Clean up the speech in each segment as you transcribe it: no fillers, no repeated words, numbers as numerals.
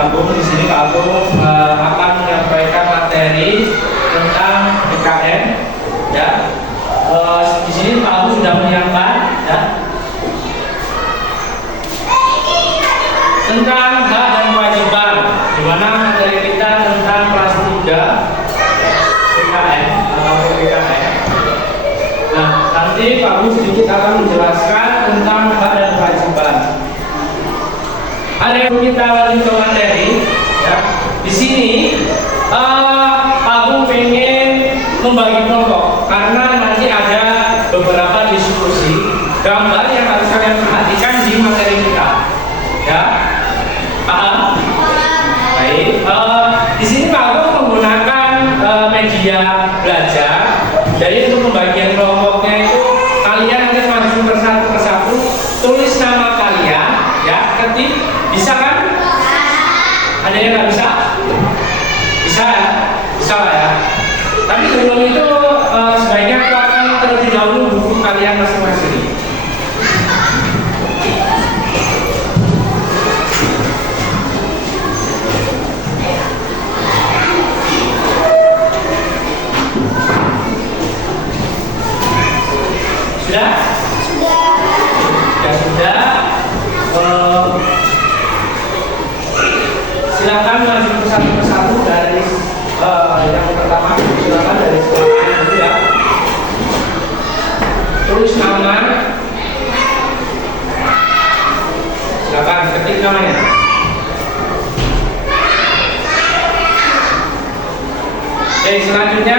Pak Agung. Di sini Pak Agung akan menyampaikan materi tentang BKN. Ya, di sini Pak Agung sudah menyiapkan ya tentang hak dan kewajiban, di mana materi kita tentang kelas 3 BKN atau BKN. Nah, nanti Pak Agung sedikit akan menjelaskan tentang hak dan kewajiban. Ada yang kita lanjut ke materi ya. Di sini Pak Agung pengen membagi kelompok karena nanti ada beberapa diskusi gambar yang harus kalian perhatikan di materi kita. Ya, paham? Baik. Di sini Pak Agung menggunakan media belajar. Jadi untuk pembagian kelompoknya itu kalian nanti langsung persatu tulis nama kalian, ya, ketik. Bisa kan? Ada yang nggak bisa? Bisa ya? Bisa lah ya. Tapi sebelum itu sebaiknya keluarkan terlebih dahulu buku kalian masing-masing. Sudah? Ya sudah. Silakan maju satu persatu dari yang pertama. Silakan dari sebelah dulu ya. Tulis nama. Silakan ketik namanya. Oke, selanjutnya.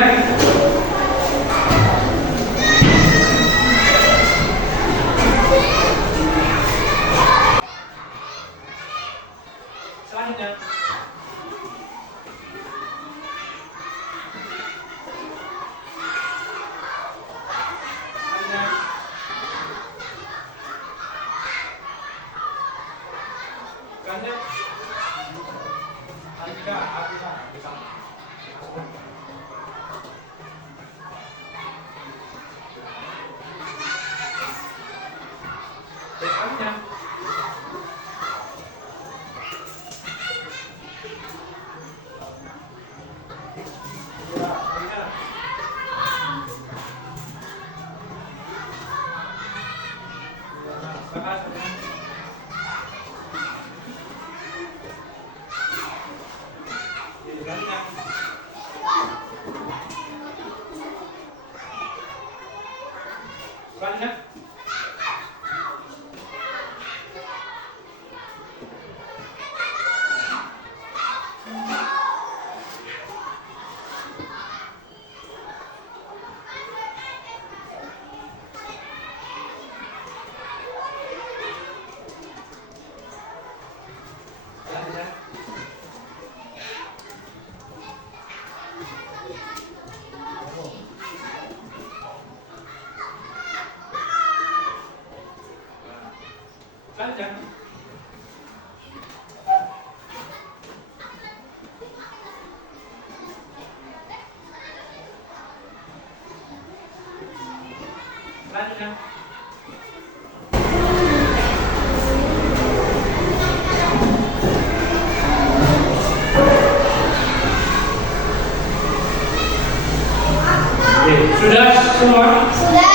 Sudah semua? Sudah.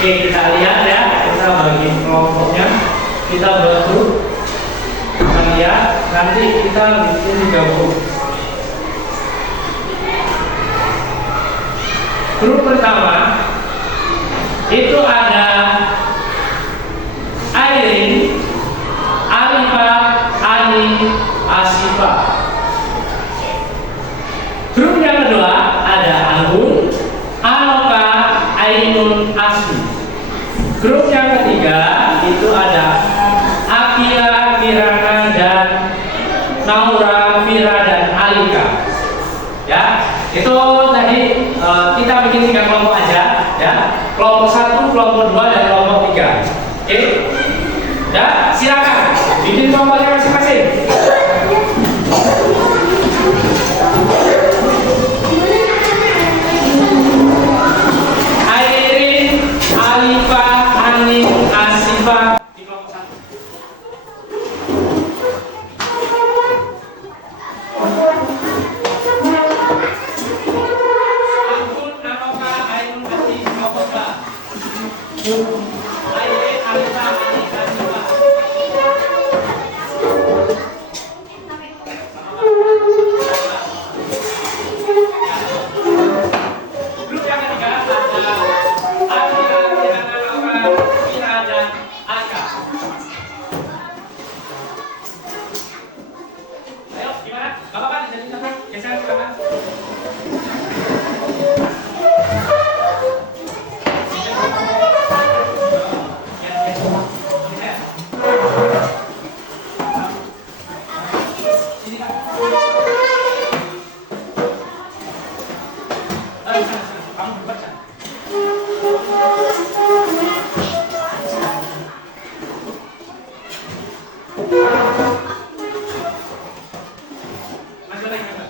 Oke, kita lihat ya. Kita bagi kelompoknya. Kita buat grup. Kita lihat. Nanti kita bikin 3 grup. Grup pertama itu ada Airin, Alifa, Ani, Asifa. Grup yang kedua ada Anggun, Anoka, Ainun, Asmi. Grup yang ketiga itu ada Akila, Kirana, dan Naura, Fira, dan Alika. Ya, itu tadi kita bikin 3 kelompok aja. Ya, kelompok 1, kelompok 2, dan kelompok 3. Oke? Ya, silakan bikin kelompoknya masing-masing. Asifa di kelompok 1. sini. Kamu baca. Masuk lagi, Mbak.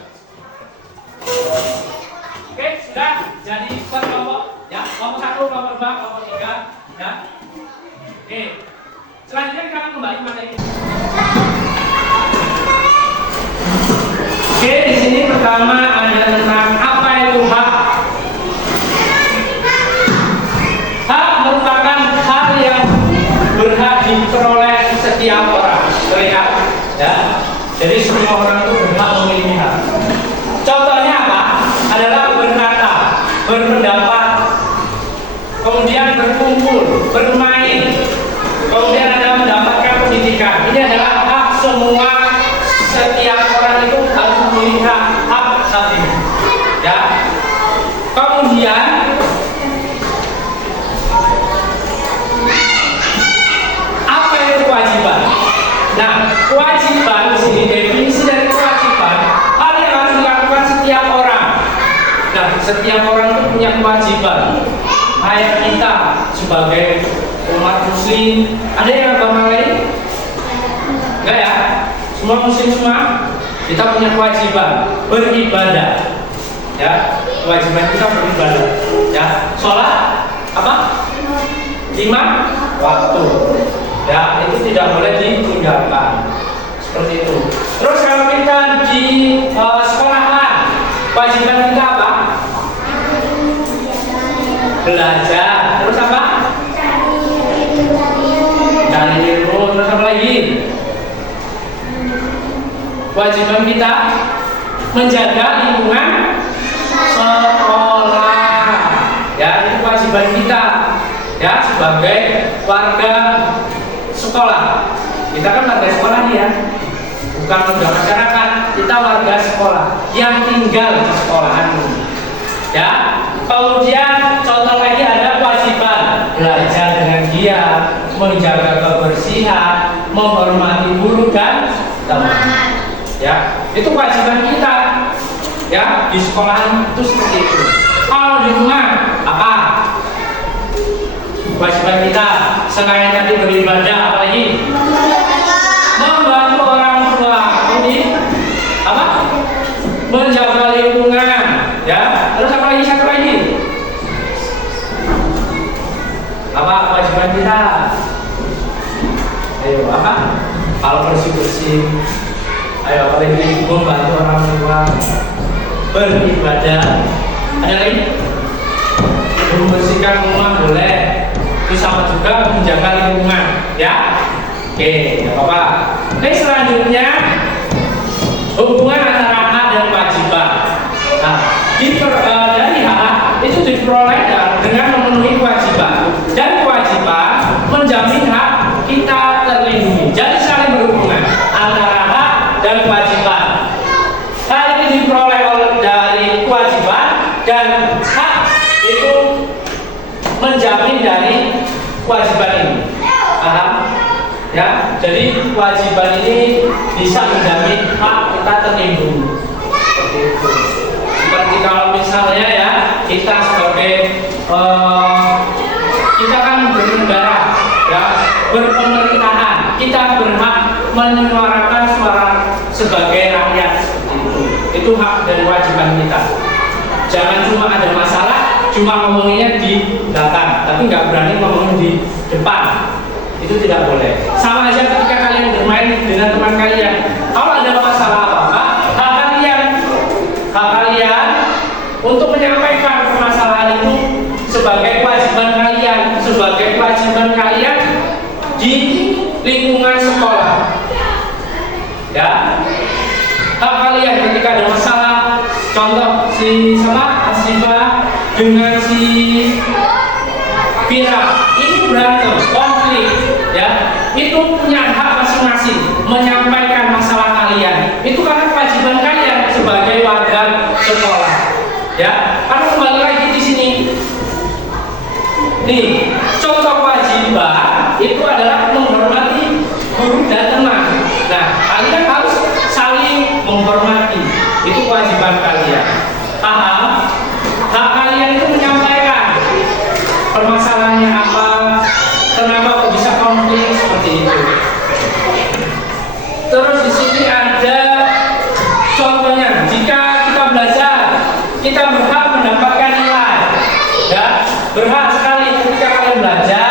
Oke, sudah. Jadi buat kelompok ya, kelompok 1, kelompok 2, kelompok 3 ya. Oke. Selanjutnya kita akan kembali ke materi. Oke, di sini pertama ada tentang apa itu hak. Hak merupakan hal yang berhak diperoleh setiap orang. Terlihat, ya. Jadi semua orang itu berhak memiliki hak. Contohnya apa? Adalah berkata, berpendapat, kemudian berkumpul, bermain, kemudian ada mendapatkan pendidikan. Ini adalah hak semua. Setiap orang itu harus memiliki hak saat ini, ya. Kemudian apa itu kewajiban? Nah, kewajiban di sini definisi dari kewajiban hal yang harus dilakukan setiap orang. Nah, setiap orang itu punya kewajiban. Kayak kita sebagai umat muslim, ada yang agama lain? Enggak ya? Semua muslim semua kita punya kewajiban beribadah, ya. Kewajiban kita beribadah, ya. Sholat apa? 5 waktu, ya. Itu tidak boleh ditinggalkan seperti itu. Terus kalau kita di sekolahan, kewajiban kita apa? Belajar. Terus apa? Cari ilmu. Terus apa lagi? Kewajiban kita menjaga lingkungan sekolah, ya. Itu kewajiban kita, ya, sebagai warga sekolah. Kita kan warga sekolah nih, ya, bukan warga masyarakat. Kita warga sekolah yang tinggal di sekolahan ini, ya. Kemudian contoh lagi ada kewajiban belajar dengan giat, menjaga kebersihan, menghormati guru dan teman. Ya, itu kewajiban kita, ya, di sekolahan itu seperti itu. Kalau di rumah apa? Kewajiban kita selain tadi beribadah, apa lagi? Membantu orang tua. Ini apa? Menjaga lingkungan, ya. Terus apa lagi? Satu lagi. Apa kewajiban kita? Ayo, apa? Kalau bersih-bersih, ayo apalagi membantu orang tua, beribadah. Ada lagi? Membersihkan rumah boleh. Itu sama juga menjaga lingkungan, ya. Oke, tidak apa-apa. Oke, selanjutnya hubungan antara hak dan kewajiban. Nah, dari hak itu diperoleh dengan memenuhi kewajiban, dan kewajiban menjamin hak kita terlindungi. Jadi saling berhubungan antara hak dan kewajiban. Hal ini diperoleh dari kewajiban, dan hak itu menjamin dari kewajiban ini. Paham? Ya, jadi kewajiban ini bisa menjamin hak kita terlindungi. Seperti itu. Seperti kalau misalnya, ya, kita sebagai kita kan bernegara, ya, berpemerintahan, kita berhak menyuarakan suara sebagai rakyat. Itu hak dan kewajiban kita. Jangan cuma ada masalah, cuma ngomonginnya di belakang, tapi nggak berani ngomongin di depan. Itu tidak boleh. Sama aja ketika kalian bermain dengan teman kalian, kalau ada masalah apa-apa, hak kalian untuk menyampaikan permasalahan itu sebagai kewajiban kalian di lingkungan sekolah, ya. Hak kalian ketika ada masalah, contoh si Asyifa dengan si Vira ini berantem, konflik, ya, itu punya hak masing-masing menyampaikan masalah kalian. Itu karena kewajiban kalian sebagai warga sekolah, ya. Karena kembali lagi di sini, nih, contoh kewajiban itu adalah menghormati guru dan teman. Nah, kalian harus saling menghormati. Itu kewajiban kalian. Paham? Hak kalian itu menyampaikan permasalahannya apa, kenapa kok bisa konflik seperti itu. Terus di sini ada contohnya, jika kita belajar, kita berhak mendapatkan nilai. Ya, berhak sekali ketika kalian belajar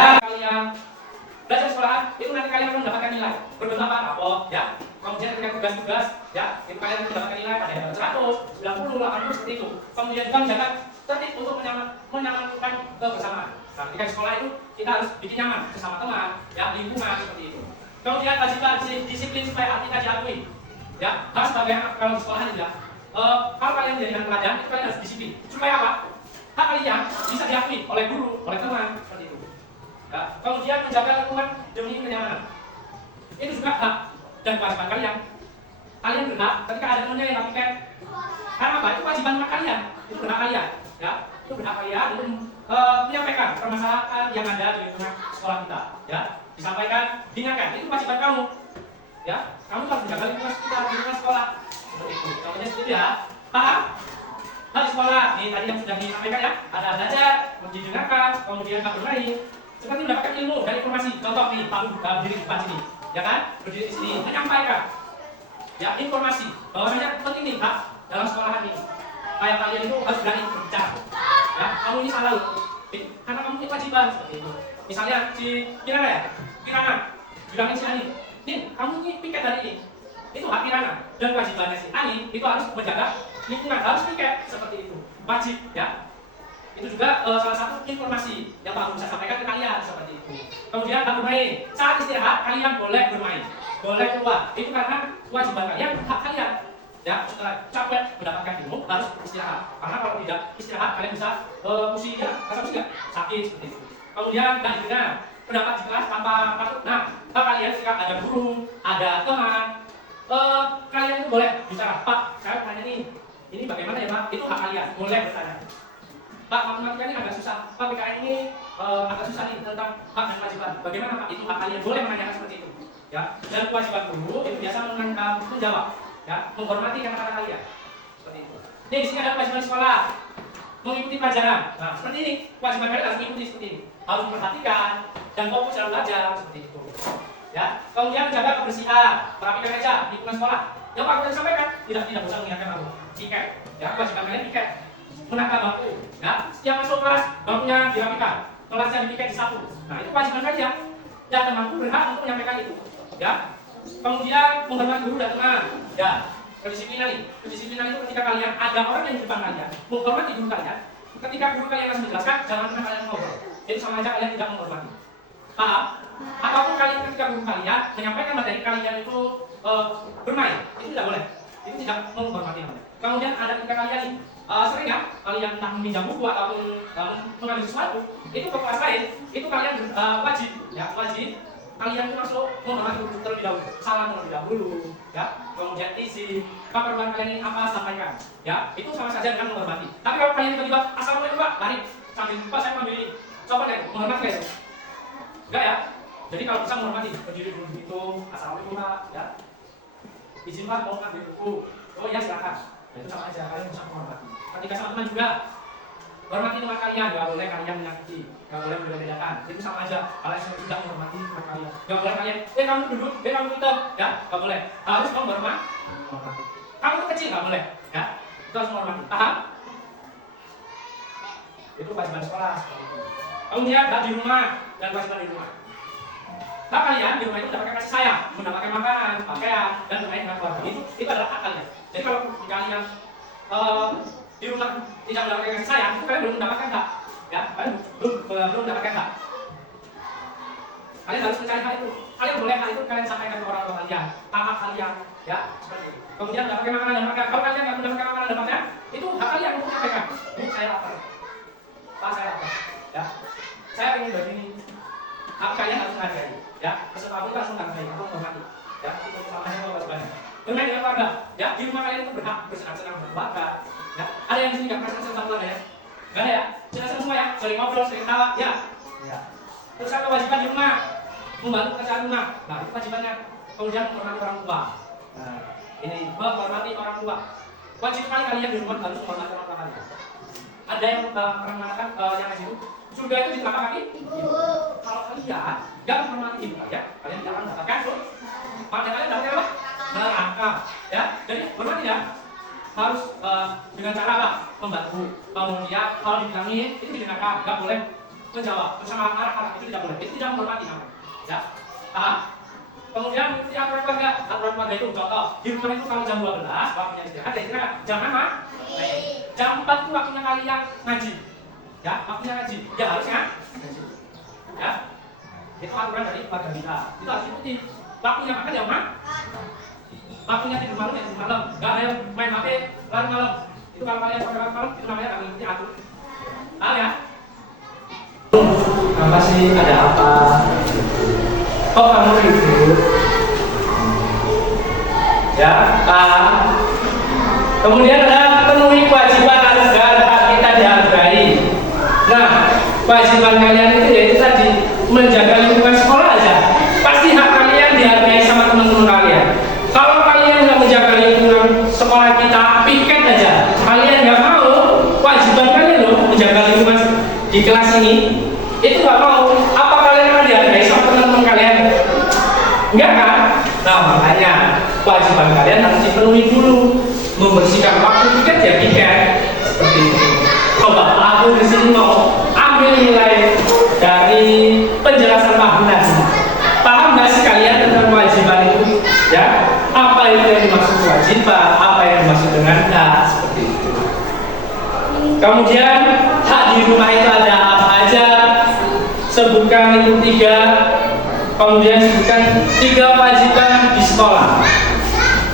sekolah, itu nanti kalian akan mendapatkan nilai. Berbentuk apa? Rapor, ya. Kemudian ketika tugas-tugas, ya, itu kalian mendapatkan nilai pada yang 100, 90, 80 seperti itu. Kemudian juga menjaga tertib untuk menyamankan kebersamaan. Nah, ketika di sekolah itu kita harus bikin nyaman bersama teman, ya, lingkungan seperti itu. Kemudian kewajiban disiplin supaya hak kita diakui. Ya, harus sebagai kalau di sekolah ini ya. Kalau kalian menjadi anak pelajaran, itu kalian harus disiplin. Supaya apa? Hak kalian bisa diakui oleh guru, oleh teman, seperti itu. Ya, kemudian menjaga lingkungan demi kenyamanan. Itu juga hak dan kewajiban kalian. Kalian berhak ketika ada temannya yang piket. Karena apa? Itu kewajiban kalian. Itu berhak kalian. Ya, itu berhak kalian untuk menyampaikan permasalahan yang ada di lingkungan sekolah kita. Ya, disampaikan, diingatkan. Itu kewajiban kamu. Ya, kamu harus menjaga lingkungan kita, lingkungan sekolah. Seperti itu. Contohnya seperti itu ya. Paham? Hal di sekolah. Nih tadi yang sudah disampaikan ya. Ada belajar, mendengarkan, kemudian bermain. Seperti mendapatkan ilmu dan informasi. Contoh nih, Pak berdiri di depan sini, ya kan? Berdiri di sini, menyampaikan, ya, informasi. Bahwasanya penting nih, Pak, dalam sekolahan ini. Kayak kalian itu harus berani berbicara. Ya, kamu ini salah loh. Karena kamu punya kewajiban seperti itu. Misalnya si Kirana ya, Kirana, bilangin si Ani, nih, kamu ini piket dari ini. Itu hak Kirana dan kewajibannya si Ani itu harus menjaga lingkungan, harus piket seperti itu. Wajib, ya. Itu juga salah satu informasi yang Pak bisa sampaikan ke kalian seperti itu. Kemudian hak bermain. Saat istirahat kalian boleh bermain, boleh keluar. Itu karena kewajiban kalian, hak kalian. Ya, setelah capek mendapatkan ilmu harus istirahat. Karena kalau tidak istirahat kalian bisa pusing ya, rasa pusing sakit seperti itu. Kemudian dan juga pendapat di kelas tanpa takut. Nah, hak kalian jika ada guru, ada teman, kalian itu boleh bicara. Pak, saya tanya ini bagaimana ya Pak? Itu hak kalian, boleh bertanya. Pak, matematika ini agak susah. Pak, PKN ini agak susah nih tentang hak dan kewajiban. Bagaimana Pak? Itu hak kalian, boleh menanyakan seperti itu. Ya, dan kewajiban guru itu biasa menjawab, ya, menghormati kata-kata kalian. Seperti itu. Nih, di sini ada kewajiban sekolah, mengikuti pelajaran. Nah, seperti ini, kewajiban kalian harus mengikuti seperti ini. Harus memperhatikan dan fokus dalam belajar seperti itu. Ya, kemudian menjaga kebersihan, merapikan meja di lingkungan sekolah. Yang Pak sudah sampaikan, tidak usah mengingatkan kamu. Piket, ya, kewajiban kalian piket. Menata bangku, ya, setiap masuk kelas bangkunya dirapikan, kelasnya dipiket disapu. Nah, itu kewajiban kalian. Dan temanku berhak untuk menyampaikan itu, ya. Kemudian menghormati guru dan teman, ya. Kedisiplinan itu ketika kalian ada orang yang di depan kalian, menghormati guru kalian. Ketika guru kalian harus menjelaskan, jangan pernah kalian ngobrol. Jadi sama aja kalian tidak menghormati. Paham? Ataupun kalian ketika guru kalian menyampaikan materi kalian itu bermain, itu tidak boleh. Itu tidak menghormati. Kemudian ada ketika kalian sering ya, kalian entah meminjam buku ataupun mengambil sesuatu, itu ke kelas lain, itu kalian wajib, ya, wajib kalian itu masuk menghormati guru terlebih dahulu, salam terlebih dahulu, ya, kemudian isi perbuatan kalian ini apa sampaikan, ya, itu sama saja dengan menghormati. Tapi kalau kalian tiba-tiba assalamualaikum Pak, lari sambil Pak saya ambil ini, coba deh menghormati guys, enggak ya? Jadi kalau bisa menghormati, berdiri dulu gitu, assalamualaikum Pak, ya, izin Pak mau ambil buku, oh iya silakan. Nah, itu sama aja, kalian bisa menghormati. Ketika sama teman juga, hormati teman kalian, gak boleh kalian menyakiti, gak boleh membeda-bedakan. Itu sama aja, kalian tidak menghormati teman kalian. Gak boleh kalian, kamu duduk, kamu tutup, ya, gak boleh. Harus kamu menghormati. Kamu kecil, gak boleh, ya. Itu harus menghormati. Paham? Itu kewajiban sekolah. Kemudian di rumah dan kewajiban di rumah. Hak kalian di rumah itu mendapatkan kasih sayang, mendapatkan makanan, pakaian, dan bermain dengan keluarga. Itu adalah hak kalian. Jadi kalau kalian di rumah tidak mendapatkan kasih sayang, itu kalian belum mendapatkan hak, ya, kalian belum mendapatkan hak. Kalian harus mencari hal itu. Kalian boleh hal itu kalian sampaikan ke orang tua kalian, hak kalian, ya, seperti itu. Kemudian mendapatkan makanan dan pakaian. Kalau kalian tidak mendapatkan makanan dan pakaian, itu hak kalian untuk menyampaikan. Bu, saya lapar. Pak, saya lapar. Ya, saya ingin begini. Hak kalian harus menghargai. Ya, peserta itu langsung menghargai atau menghormati. Ya, itu utamanya kewajibannya. Bermain dengan keluarga, ya, di rumah kalian itu berhak bersenang-senang dengan keluarga. Ya, ada yang di sini nggak pernah senang sama keluarga ya? Nggak ada ya? Senang-senang semua ya? Sering ngobrol, sering tawa, ya. Ya. Terus ada kewajiban di rumah, membantu pekerjaan rumah. Nah, itu kewajibannya. Kemudian menghormati orang tua. Nah, Ini menghormati orang tua. Wajib sekali kalian di rumah harus menghormati orang tua kalian. Ada yang pernah mengatakan yang di situ surga itu di telapak kaki ibu. Kalau kalian nggak menghormati ibu kalian, kalian tidak akan mendapatkan surga. Maka kalian dapatnya apa? Neraka. Ya, jadi hormati ya. Harus dengan cara apa? Membantu. Kemudian kalau dibilangi itu di neraka, nggak boleh menjawab bersama arah-arah, itu tidak boleh. Itu tidak menghormati namanya. Ya, kemudian mengikuti aturan keluarga. Aturan keluarga itu contoh di rumah itu kalau jam 12 waktunya istirahat, ya istirahat. Jam apa? Jam 4 itu waktunya kalian ngaji. Ya, waktunya ngaji. Ya harusnya ngaji. Ya, itu aturan dari keluarga kita. Itu harus diikuti. Waktunya makan jam 4. Waktunya tidur malam ya tidur malam. Gak ada yang main HP larut malam. Itu kalau kalian sampai larut malam itu namanya gak mengikuti aturan. Paham ya? Apa sih? Ada apa? Kok kamu ribut? Ya, kemudian ada penuhi kewajiban dan hak kita dihargai. Nah, kewajiban kalian itu yaitu tadi menjaga lingkungan sekolah aja. Pasti hak kalian dihargai sama teman-teman kalian. Kalau kalian nggak menjaga lingkungan sekolah kita, piket aja. Kalian nggak mau, kewajiban kalian loh menjaga lingkungan di kelas ini. Itu nggak mau. Apa kalian akan dihargai sama teman-teman kalian? Enggak kan? Nah makanya kewajiban kalian harus dipenuhi dulu. Membersihkan waktu piket ya piket. Seperti itu. Coba aku di sini mau ambil nilai dari penjelasan Pak Hunas. Paham nggak sih kalian tentang kewajiban itu? Ya, apa itu yang dimaksud kewajiban? Apa yang dimaksud dengan hak? Seperti itu. Kemudian hak di rumah itu ada apa aja? Sebutkan itu 3. Kemudian sebutkan 3 kewajiban di sekolah.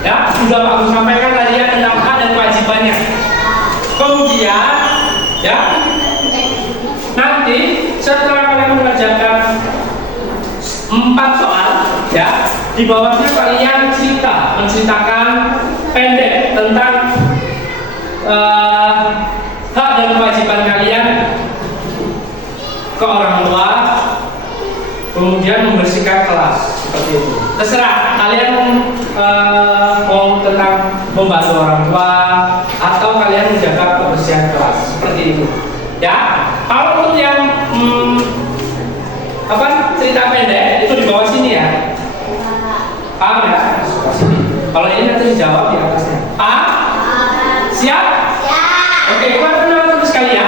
Ya, sudah Pak Agus sampaikan tadi ya tentang hak dan kewajibannya. Kemudian, ya, nanti setelah kalian mengerjakan 4 soal, ya, di bawahnya kalian menceritakan pendek tentang hak dan kewajiban kalian ke orang tua, kemudian membersihkan kelas seperti itu. Terserah kalian mau tentang membantu orang tua atau kalian menjaga kebersihan kelas seperti itu. Ya, kalau untuk yang cerita pendek itu di bawah sini ya. Paham ya? Di bawah sini. Kalau ini nanti dijawab di atasnya. Paham? Siap? Siap. Oke, kita kenal terus sekali ya.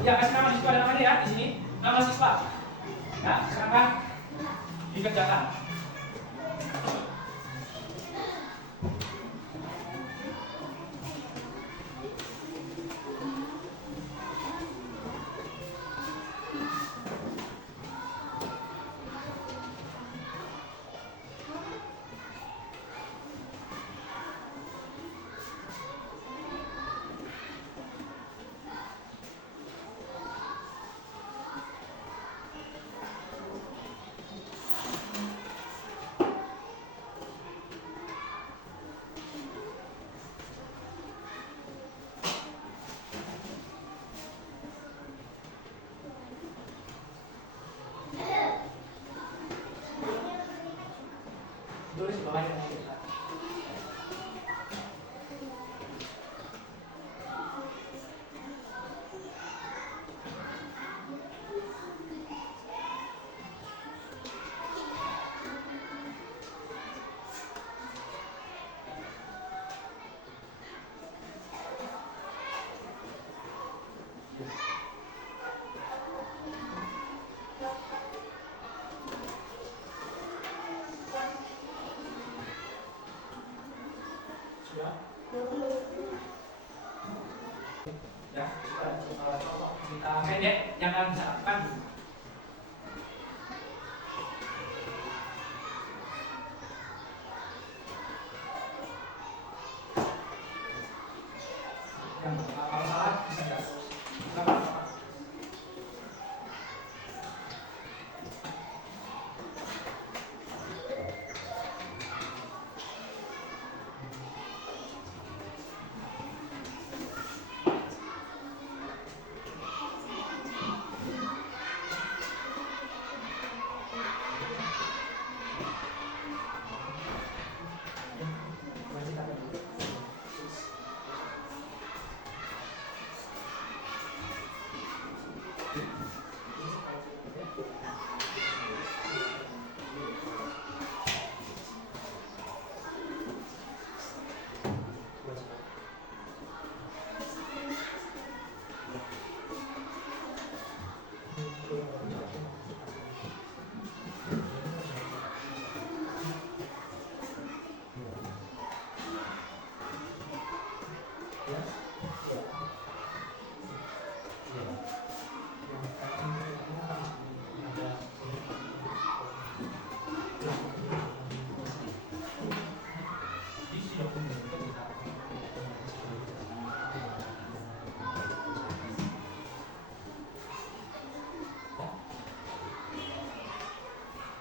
Ya, kasih nama siswa dan namanya ya di sini. Nama siswa. Ya, silakan dikerjakan. Tulis bawahnya. Ya, contoh cerita pendek yang kalian bisa lakukan. Yang kalau salah bisa nggak? Silakan, Pak.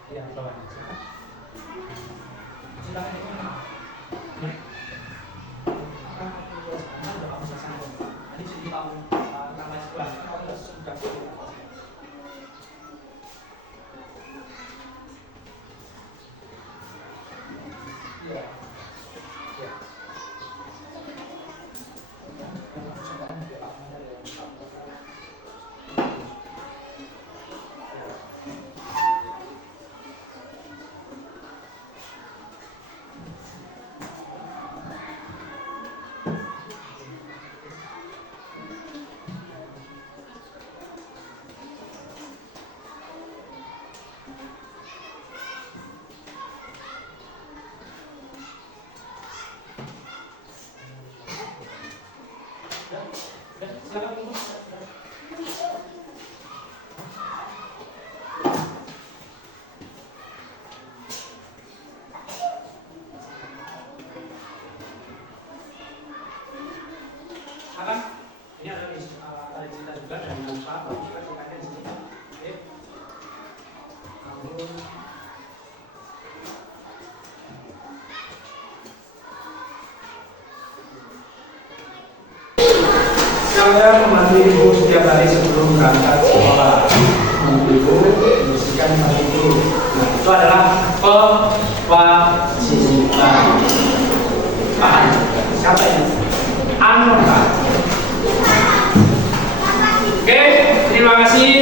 Ya, bawah. Silakan itu. Ya. Apa udah kamu selesai? Tadi sudah tahu nama sekolah. Kamu sudah ya. Ya. Silakan Ibu. Akan ini ada tadi cerita juga dari Pak, bagus juga ceritanya di sini. Oke. Kamu saya membantu ibu setiap hari sebelum berangkat sekolah. Membantu ibu membersihkan tempat itu. Nah, itu adalah kewajiban. Paham? Siapa ini? Anggota. Oke, terima kasih.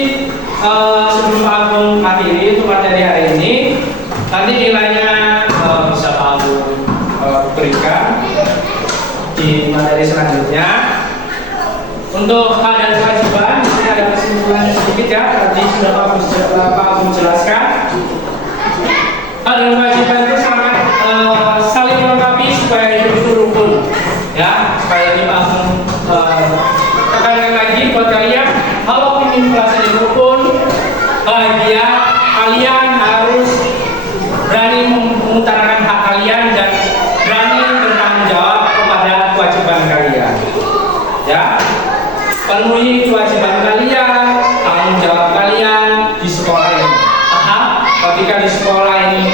Sebelum Pak Agung akhiri untuk materi hari ini, nanti nilainya bisa Pak Agung berikan di materi selanjutnya. Untuk hak dan kewajiban, di sini ada kesimpulan sedikit ya. Tadi sudah Pak Agung jelaskan. Hak dan kewajiban itu sangat saling melengkapi supaya hidup itu rukun, ya. Supaya ini Pak Agung tekankan lagi buat kalian, kalau ingin merasa rukun, bahagia, kalian harus berani mengutarakan hak kalian dan berani bertanggung jawab kepada kewajiban kalian, ya. Penuhi kewajiban kalian, tanggung jawab kalian di sekolah ini. Ketika di sekolah ini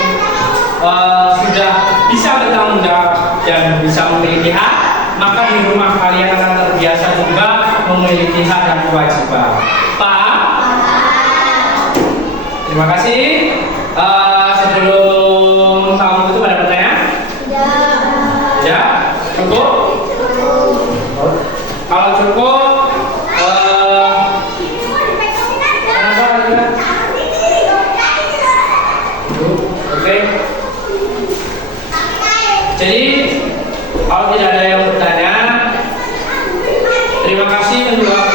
sudah bisa bertanggung jawab dan bisa memiliki hak, maka di rumah kalian akan terbiasa juga memiliki hak dan kewajiban. Paham? Terima kasih. Sebelum kamu itu ada pertanyaan? Ya. Cukup? Kalau cukup, oke. Jadi kalau tidak ada yang bertanya, terima kasih menjawab